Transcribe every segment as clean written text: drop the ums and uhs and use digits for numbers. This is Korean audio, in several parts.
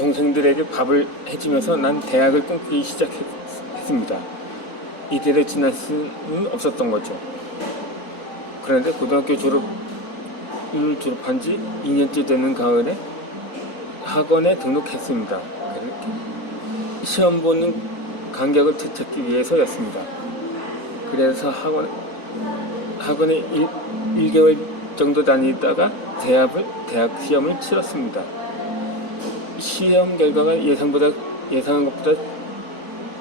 동생들에게 밥을 해주면서 난 대학을 꿈꾸기 시작했습니다. 이대로 지날 수는 없었던 거죠. 그런데 고등학교 졸업한 지 2년째 되는 가을에 학원에 등록했습니다. 시험 보는 간격을 되찾기 위해서였습니다. 그래서 학원에 1개월 정도 다니다가 대학 시험을 치렀습니다. 시험 결과가 예상한 것보다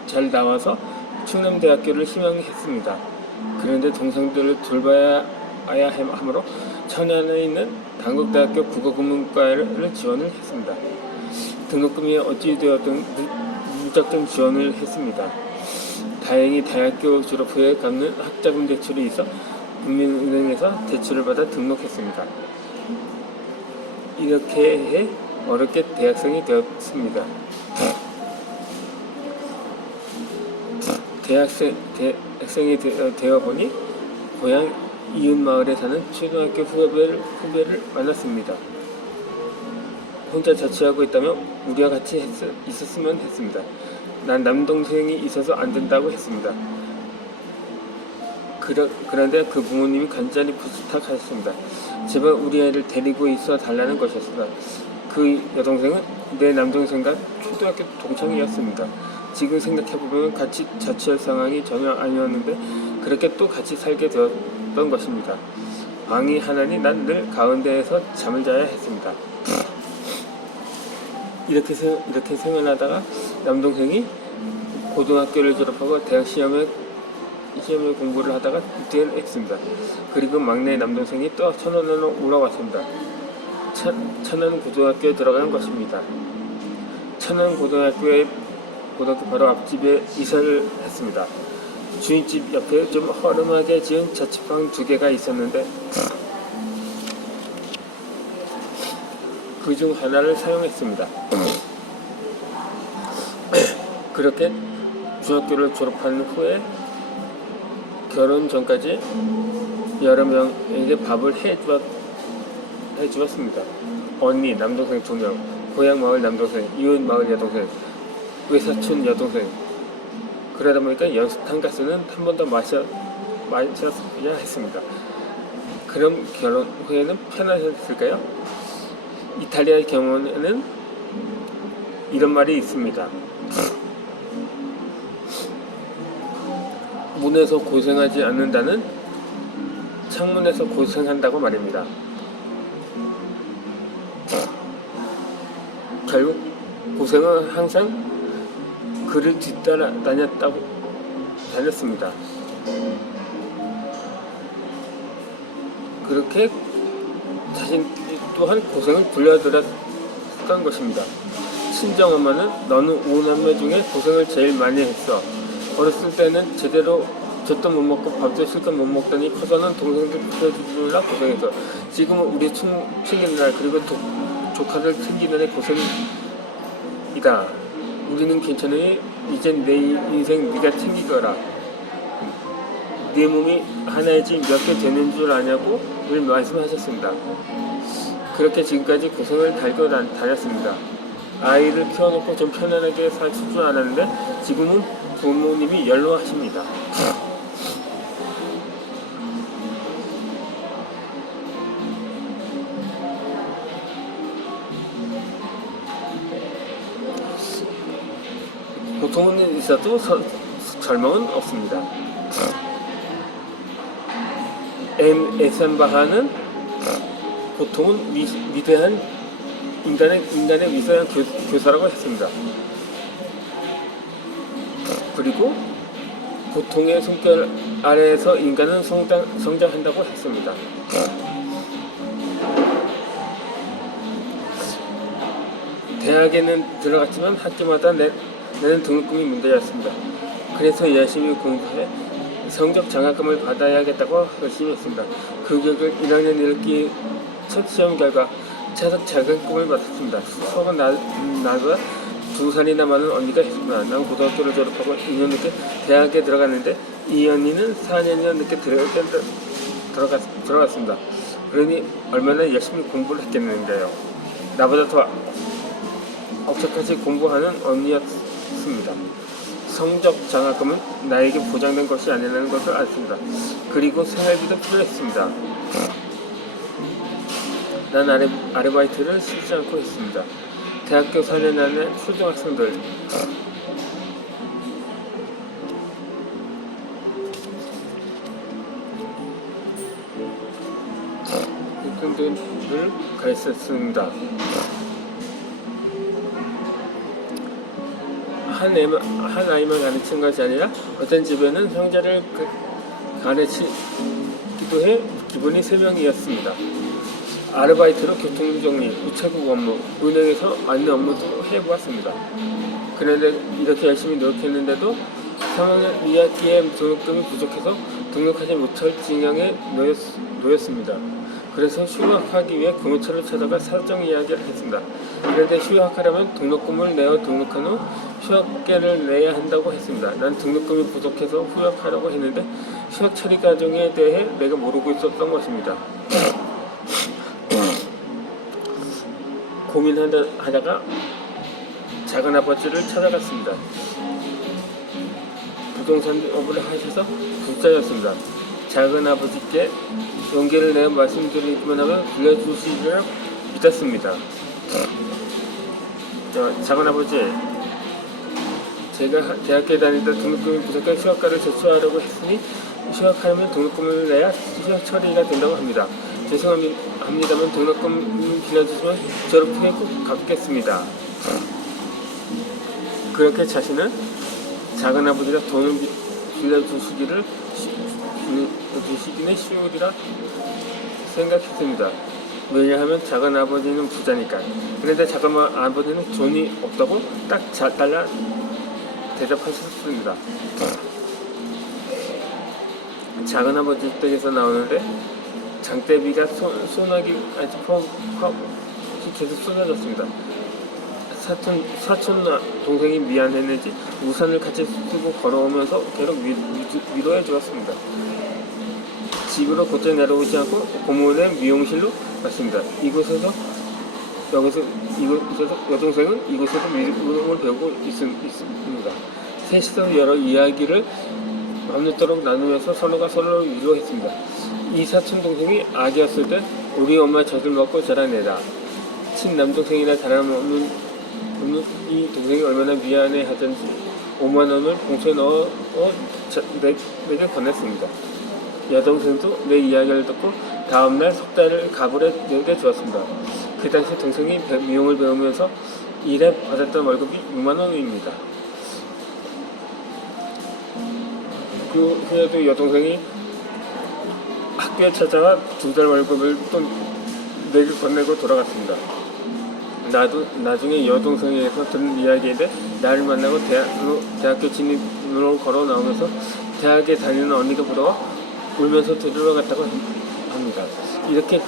잘 나와서 충남대학교를 희망했습니다. 그런데 동생들을 돌봐야 하므로 천안에 있는 단국대학교 국어국문과를 지원을 했습니다. 등록금이 어찌 되었든 무작정 지원을 했습니다. 다행히 대학교 졸업 후에 갚는 학자금 대출이 있어 국민은행에서 대출을 받아 등록했습니다. 이렇게 해 어렵게 대학생이 되었습니다. 대학생이 되어보니 고향 이웃마을에 사는 초등학교 후배를 만났습니다. 혼자 자취하고 있다며 우리와 같이 있었으면 했습니다. 난 남동생이 있어서 안 된다고 했습니다. 그런데 그 부모님이 간절히 부탁하셨습니다. 제발 우리 애를 데리고 있어 달라는 것이었습니다. 그 여동생은 내 남동생과 초등학교 동창이었습니다. 지금 생각해보면 같이 자취할 상황이 전혀 아니었는데 그렇게 또 같이 살게 되었던 것입니다. 방이 하나니 난 늘 가운데에서 잠을 자야 했습니다. 이렇게 생활하다가 남동생이 고등학교를 졸업하고 대학 시험에 공부를 하다가 입대를 했습니다. 그리고 막내 남동생이 또 천안으로 올라왔습니다. 천안 고등학교에 들어가는 것입니다. 천안 고등학교 바로 앞집에 이사를 했습니다. 주인집 옆에 좀 허름하게 지은 자취방 2개가 있었는데 그중 하나를 사용했습니다. 그렇게 중학교를 졸업한 후에 결혼 전까지 여러 명에게 밥을 해주었습니다. 언니, 남동생 2명, 고향 마을 남동생, 이웃 마을 여동생, 외사촌 여동생. 그러다 보니까 연탄 가스는 한 번 더 마셔야 했습니다. 그럼 결혼 후에는 편하셨을까요? 이탈리아의 경우에는 이런 말이 있습니다. 문에서 고생하지 않는다는 창문에서 고생한다고 말입니다. 결국 고생은 항상 그를 뒤따라 다녔습니다. 그렇게 자신 또한 고생을 불려들었던 것입니다. 친정엄마는 너는 5남매 중에 고생을 제일 많이 했어. 어렸을 때는 제대로 젖도 못 먹고 밥도 실컷 못 먹더니 커서는 동생들 키워주느라 고생했어. 지금은 우리 챙기느라 그리고 조카들 챙기느라 고생이다. 우리는 괜찮으니 이젠 내 인생 네가 챙기거라. 네 몸이 하나이지 몇 개 되는 줄 아냐고 늘 말씀하셨습니다. 그렇게 지금까지 고생을 달고 다녔습니다. 아이를 키워놓고 좀 편안하게 살 줄 알았는데 지금은 부모님이 연로하십니다. 고통은 있어도 절망은 없습니다. 에센바하는 고통은 위대한 인간의 위대한 교사라고 했습니다. 그리고 고통의 숨결 아래에서 인간은 성장한다고 했습니다. 대학에는 들어갔지만 학교마다 내는 등록금이 문제였습니다. 그래서 열심히 공부해 성적 장학금을 받아야겠다고 열심히 했습니다. 그 격을 1학년 1학기 첫 시험 결과 차석 장학금을 받았습니다. 수업은 나보다 2살이나 많은 언니가 있습니다. 난 고등학교를 졸업하고 2년 늦게 대학에 들어갔는데 이 언니는 4년 늦게 들어갔습니다. 그러니 얼마나 열심히 공부를 했겠는데요. 나보다 더 억척같이 공부하는 언니였습니다. 성적 장학금은 나에게 보장된 것이 아니라는 것을 알았습니다. 그리고 생활비도 필요했습니다. 난 아르바이트를 쉬지 않고 했습니다. 대학교 4년 안에 초등학생들 학생들을 가르쳤습니다. 한 아이만 가르친 것이 아니라 어떤 집에는 형제를 가르치기도 해 기본이 3명이었습니다. 아르바이트로 교통정리, 우체국 업무, 은행에서 안내 업무도 해보았습니다. 그런데 이렇게 열심히 노력했는데도 3학년 2학기에 등록금이 부족해서 등록하지 못할 징역에 놓였습니다. 그래서 휴학하기 위해 금호처를 찾아가 사정 이야기를 했습니다. 그런데 휴학하려면 등록금을 내어 등록한 후 휴학계를 내야 한다고 했습니다. 난 등록금이 부족해서 휴학하라고 했는데 휴학 처리 과정에 대해 내가 모르고 있었던 것입니다. 고민하다가 작은아버지를 찾아갔습니다. 부동산업을 하셔서 부자였습니다. 작은아버지께 용기를 내어 말씀드리기만 하면 불러주시리라 믿었습니다. 작은아버지, 제가 대학교에 다니다 등록금이 부족해 휴학과를 제출하려고 했으니 휴학하려면 등록금을 내야 휴학 처리가 된다고 합니다. 죄송합니다만 등록금 빌려주시면 졸업 후에 꼭 갚겠습니다. 그렇게 자신은 작은아버지가 돈을 빌려주시기는 쉬우리라 생각했습니다. 왜냐하면 작은아버지는 부자니까. 그런데 작은아버지는 돈이 없다고 딱 달라 대답하셨습니다. 작은아버지 댁에서 나오는데 장대비가 소나기 계속 쏟아졌습니다. 사촌 동생이 미안했는지 우산을 같이 쓰고 걸어오면서 계속 위로해 주었습니다. 집으로 곧장 내려오지 않고 고모네 미용실로 갔습니다. 이곳에서 여동생은 이곳에서 미용을 배우고 있습니다. 셋이서 여러 이야기를 밤늦도록 나누면서 서로가 서로를 위로했습니다. 이 사촌 동생이 아기였을 때 우리 엄마 젖을 먹고 자란 애다. 친남동생이나 다름없는 이 동생이 얼마나 미안해 하던지 5만 원을 봉투에 넣어 내게 건넸습니다. 여동생도 내 이야기를 듣고 다음날 석 달을 가불에 내게 주었습니다. 그 당시 동생이 미용을 배우면서 일해 받았던 월급이 6만 원입니다. 그 후에도 여동생이 학교에 찾아와 2달 월급을 또 내게 건네고 돌아갔습니다. 나도 나중에 여동생에게서 들은 이야기인데 나를 만나고 대학교 진입으로 걸어 나오면서 대학에 다니는 언니가 부러워 울면서 데리러 갔다고 합니다. 이렇게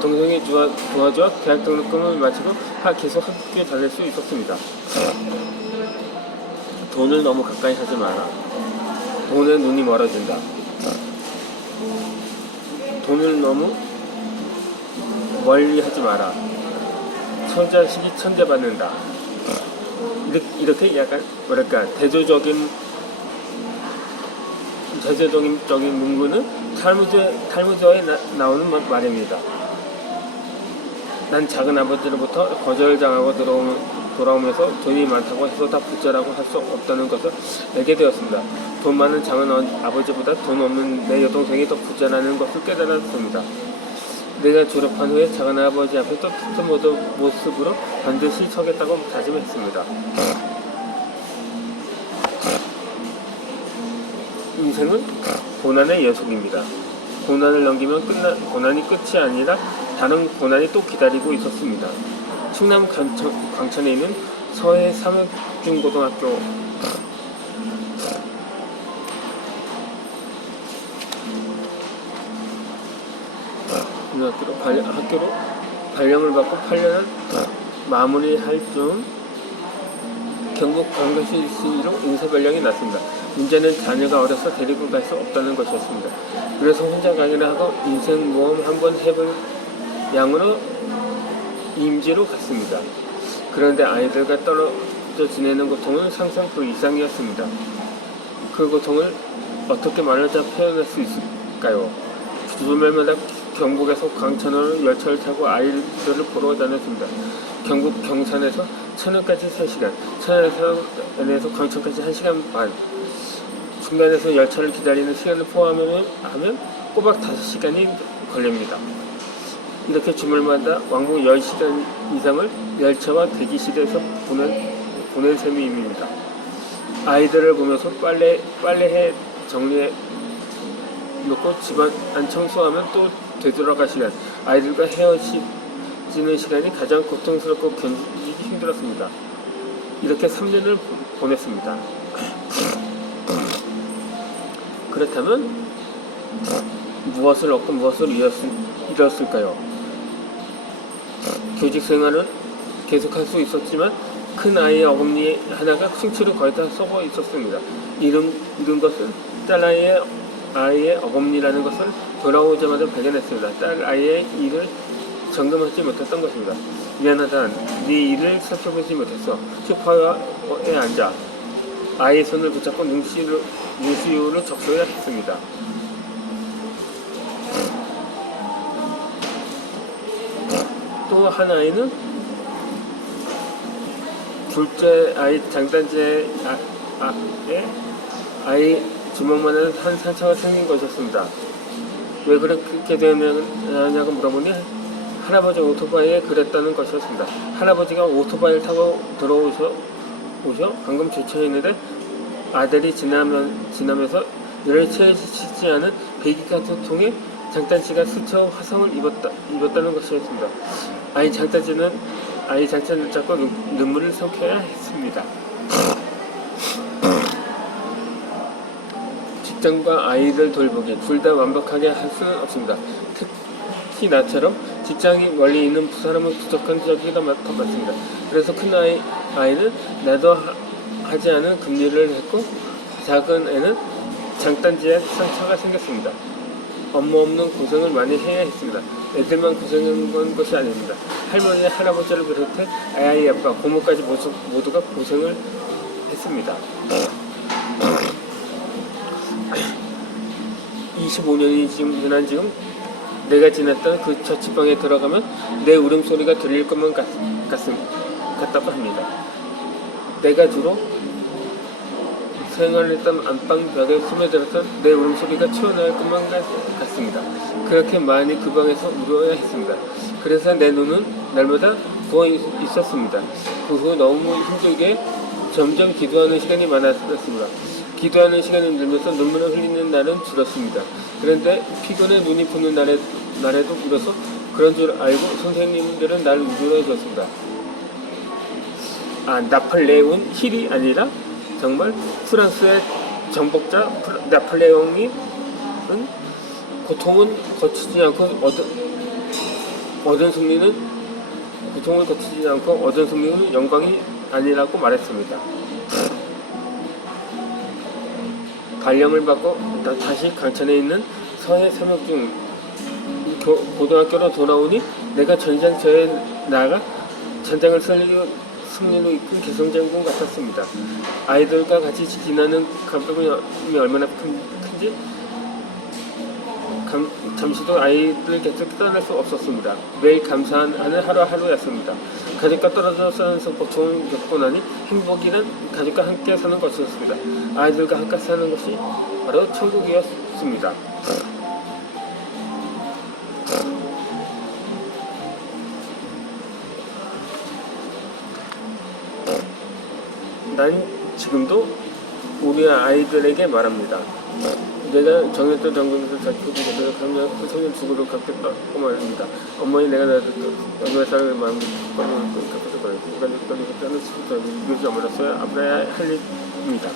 동생이 도와줘 대학 등록금을 마치고 계속 학교에 다닐 수 있었습니다. 돈을 너무 가까이 하지 마라. 돈에 눈이 멀어진다. 돈을 너무 멀리 하지 마라. 처자식이 천대받는다. 이렇게 약간 대조적인 문구는 탈무드에 나오는 말입니다. 난 작은아버지로부터 거절당하고 돌아오면서 돈이 많다고 해서 다 부자라고 할 수 없다는 것을 알게 되었습니다. 돈 많은 작은아버지보다 돈 없는 내 여동생이 더 부자라는 것을 깨달았습니다. 내가 졸업한 후에 작은아버지 앞에 또 같은 모습으로 반드시 서겠다고 다짐했습니다. 인생은 고난의 연속입니다. 고난을 넘기면 고난이 끝이 아니라 다른 고난이 또 기다리고 있었습니다. 충남 광천에 있는 서해 삼육중고등학교로 학교로 발령을 받고 8년을 마무리할 중 경북 광주시로 인사발령이 났습니다. 문제는 자녀가 어려서 데리고 갈 수 없다는 것이었습니다. 그래서 혼자 가기로 하고 인생모험 한번 해볼 양으로 임지로 갔습니다. 그런데 아이들과 떨어져 지내는 고통은 상상 그 이상이었습니다. 그 고통을 어떻게 말로 다 표현할 수 있을까요? 주말마다 경북에서 광천으로 열차를 타고 아이들을 보러 다녔습니다. 경북 경산에서 천안까지 3시간, 천안에서 광천까지 1시간 반, 중간에서 열차를 기다리는 시간을 포함하면 꼬박 5시간이 걸립니다. 이렇게 주말마다 왕복 10시간 이상을 열차와 대기실에서 보낸 셈입니다. 아이들을 보면서 빨래해 정리해 놓고 집안 청소하면 또 되돌아갈 시간, 아이들과 헤어지는 시간이 가장 고통스럽고 견디기 힘들었습니다. 이렇게 3년을 보냈습니다. 그렇다면 무엇을 얻고 무엇을 잃었을까요? 교직 생활은 계속할 수 있었지만 큰 아이의 어금니 하나가 층치로 거의 다 썩어 있었습니다. 잃은 것은 딸 아이의 어금니라는 것을 돌아오자마자 발견했습니다. 딸 아이의 일을 점검하지 못했던 것입니다. 미안하다. 네 일을 살펴보지 못했어. 소파에 앉아 아이의 손을 붙잡고 눈시울을 적셔야 했습니다. 또 한 아이는 둘째 아이 장단지에 아이 주먹만한 한 상처가 생긴 것이었습니다. 왜 그렇게 되냐고 물어보니 할아버지 오토바이에 그랬다는 것이었습니다. 할아버지가 오토바이를 타고 들어오셔 방금 주차했는데 아들이 지나면서 열을 채우지 않은 배기가스통에 장단지가 스쳐 화상을 입었다는 것이었습니다. 아이 장단지를 잡고 눈물을 섞여야 했습니다. 직장과 아이들 돌보기 둘 다 완벽하게 할 수는 없습니다. 특히 나처럼 직장이 멀리 있는 사람은 부족한 적이 더 많습니다. 그래서 큰 아이는 나도 하지 않은 금일을 했고 작은 애는 장단지에 상처가 생겼습니다. 업무 없는 고생을 많이 해야 했습니다. 애들만 고생한 것이 아닙니다. 할머니, 할아버지를 비롯해 아이 아빠, 고모까지 모두가 고생을 했습니다. 25년이 지난 지금 내가 지냈던 그 자취방에 들어가면 내 울음소리가 들릴 것만 같다고 합니다. 내가 주로 생활했던 안방 벽에 스며들어서 내 울음소리가 튀어나올 것만 같습니다. 그렇게 많이 그 방에서 울어야 했습니다. 그래서 내 눈은 날마다 부어 있었습니다. 그 후 너무 힘들게 점점 기도하는 시간이 많아졌습니다. 기도하는 시간이 늘면서 눈물을 흘리는 날은 줄었습니다. 그런데 피곤해 눈이 부는 날에도 울어서 그런 줄 알고 선생님들은 날 위로해줬습니다. 나폴레옹 힐이 아니라 정말 프랑스의 정복자 나폴레옹이 고통을 거치지 않고 얻은 승리는 영광이 아니라고 말했습니다. 발령을 받고 다시 강천에 있는 서해 삼육중 고등학교로 돌아오니 내가 전장터에 나가 전장을 승리로 이끈 개성장군 같았습니다. 아이들과 같이 지나는 감동이 얼마나 큰지 잠시도 아이들 곁을 떠날 수 없었습니다. 매일 감사하는 하루하루였습니다. 가족과 떨어져 사는 고통을 겪고 나니 행복이란 가족과 함께 사는 것이었습니다. 아이들과 함께 사는 것이 바로 천국이었습니다. 난 지금도 우리 아이들에게 말합니다. 내가 정했던 장군에서 자축을 못해서 그러면 그 소년 죽으러 갔겠다고 말합니다. 어머니 내가 너의 사랑을 마음껏 갚아서 그래. 누가 내 것을 하는 시부터 이루지 어머니로서야 아브라야 할 일입니다.